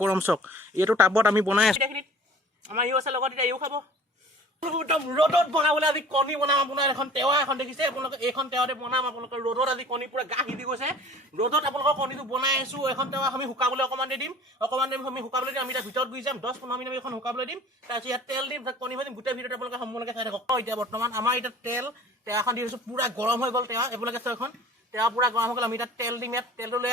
গৰম চক। এইটো টাবত আমি বনাই আছোঁ। আমাৰ ইও আছে লগত, এতিয়া ইও খাব। একদম ৰ'দত বনাবলৈ আজি কণী বনাম আপোনাৰ এখন টেৱা এখন দেখিছে? আপোনালোকে এইখন টেৱাতে বনাম। আপোনালোকৰ ৰ'দত আজি কণী পূৰা গা সিজি গৈছে। ৰ'দত আপোনালোকৰ কণীটো বনাই আছোঁ। এখন টেৱা আমি শুকাবলৈ অকণমান দি দিম। অকণমান দিম, আমি শুকাবলৈ দিম। আমি এতিয়া ভিতৰত গুচি যাম। দহ, পোন্ধৰ মিনিট আমি এখন শুকাবলৈ দিম। তাৰপিছত ইয়াত তেল দিম। তাত কণী ভাজিম। গোটেই ভিতৰত আপোনালোকে সম্পূৰ্ণকৈ চাই থাকক। এতিয়া বৰ্তমান আমাৰ এতিয়া তেল, টেৱাখন দি দিছোঁ পূৰা গৰম হৈ গ'ল টেৱা। এইবিলাকে চাওক এখন। টেৱা পূৰা গৰম হৈ গ'ল। আমি এতিয়া তেল দিম ইয়াত। তেলটো লৈ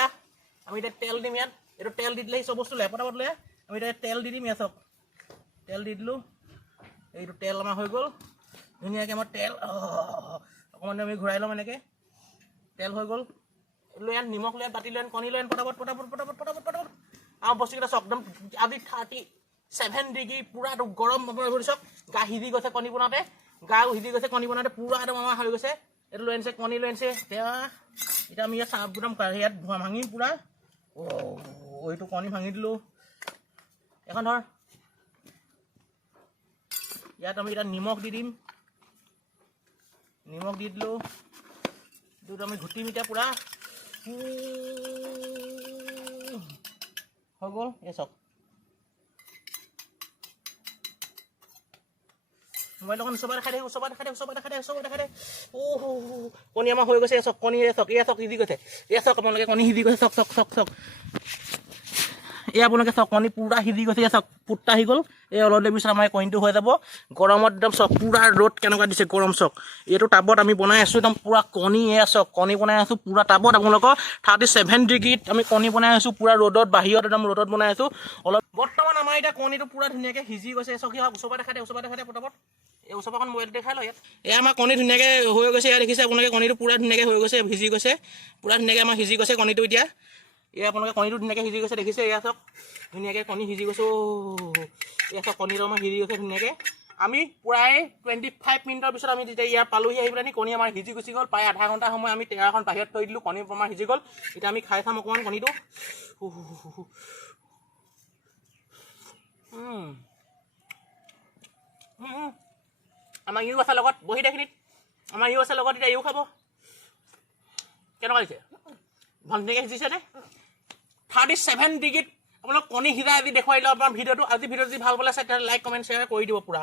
আমি এতিয়া তেল দিম ইয়াত। এইটো তেল দি দিলে চব বস্তু লৈ আহ, পটাপট লৈ আহ। আমি এতিয়া তেল দি দিম ইয়াত চাওক তেল দি দিলোঁ। এইটো তেল আমাৰ হৈ গ'ল। ধুনীয়াকৈ আমাৰ তেল অকণমান আমি ঘূৰাই ল'ম এনেকৈ। তেল হৈ গ'ল। লৈ আন নিমখ লৈ বাতি লৈ আন কণী লৈ আন পটাপট পটাপট পটাপট পটাপট পটাপট। আমাৰ বস্তুকেইটা চাওক একদম আজি থাৰ্টি ছেভেন ডিগ্ৰী পূৰা গৰম আপোনাৰ চাওক গা সিজি গৈছে কণী বনাওঁতে। গা সিজি গৈছে কণী বনাওঁতে পূৰা একদম আমাৰ হৈ গৈছে। এইটো লৈ আনিছে কণী লৈ আনিছে। এতিয়া এতিয়া আমি ইয়াত চাহ একদম ইয়াত ভাঙিম পূৰা এইটো কণী ভাঙি দিলোঁ। এখন ধৰ ইয়াত আমি এতিয়া নিমখ দি দিম। নিমখ দি দিলোঁ। এইটোত আমি ঘুটিম এতিয়া পূৰা। হৈ গ'ল। এই চাওক। মোবাইল অকণ ওচৰপৰা দেখাই দে ওচৰপৰা দেখাই দে ওচৰপৰা দেখাই দে ওচৰপৰা দেখাই দে। অ' কণী আমাৰ হৈ গৈছে। চাওক, কণী চাওক এয়া চাওক, সিজি গৈছে। এয়া চাওক, আপোনালোকে কণী সিজি গৈছে। চাওক চাওক চাওক চাওক। এয়া আপোনালোকে চাওক কণী পূৰা সিজি গৈছে এয়া চাওক ফুটা আহি গ'ল। এই অলপ দেৰি পিছত আমাৰ কণীটো হৈ যাব। গৰমত একদম চাওক পূৰা ৰ'দ কেনেকুৱা দিছে গৰম চাওক। এইটো টাবত আমি বনাই আছোঁ একদম পূৰা এয়া চাওক কণী বনাই আছোঁ পূৰা টাবত। আপোনালোকৰ থাৰ্টি ছেভেন ডিগ্ৰীত আমি কণী বনাই আছোঁ পূৰা ৰ'দত বাহিৰত একদম ৰ'দত বনাই আছোঁ। অলপ বৰ্তমান আমাৰ এতিয়া কণীটো পূৰা ধুনীয়াকৈ সিজি গৈছে। চাওক সি ওচৰপৰা দেখাই দে ওচৰপৰা দেখাই দে পটাপট এই ওচৰৰ পৰা মোবাইলটো দেখাই লওঁ ইয়াত। এয়া আমাৰ কণী ধুনীয়াকৈ হৈ গৈছে ইয়াত দেখিছে আপোনালোকে কণীটো পূৰা ধুনীয়াকৈ হৈ গৈছে সিজি গৈছে। পূৰা ধুনীয়াকৈ আমাৰ সিজি গৈছে কণীটো এতিয়া। এয়া আপোনালোকে কণীটো ধুনীয়াকৈ সিজি গৈছে, দেখিছে? এয়া চাওক, ধুনীয়াকৈ কণী সিজি গৈছে এয়া চাওক কণীটো আমাৰ সিজি গৈছে ধুনীয়াকৈ। আমি প্ৰায় টুৱেণ্টি ফাইভ মিনিটৰ পিছত আমি যেতিয়া ইয়াত পালোহি, আহি পেলাই কণী আমাৰ সিজি গুচি গ'ল। প্ৰায় আধা ঘণ্টা সময় আমি টেৰাখন বাহিৰত থৈ দিলোঁ কণী আমাৰ সিজি গ'ল। এতিয়া আমি খাই চাম অকণমান কণীটো। আমাৰ ইউ আছে লগত, বহি দেখিনিত আমাৰ ইউ আছে লগত, এতিয়া ইউ খাব। কেনেকুৱা দিছে? ভণ্টিকে সিজিছেনে থাৰ্টি ছেভেন ডিগ্ৰীত আপোনাক কণী সিজাই আজি দেখুৱাই দিলোঁ আপোনাৰ ভিডিঅ'টো, আজি ভিডিঅ' যদি ভালো পালে চাই তেতিয়াহ'লে লাইক কমেণ্ট শ্বেয়াৰ কৰি দিব পূৰা!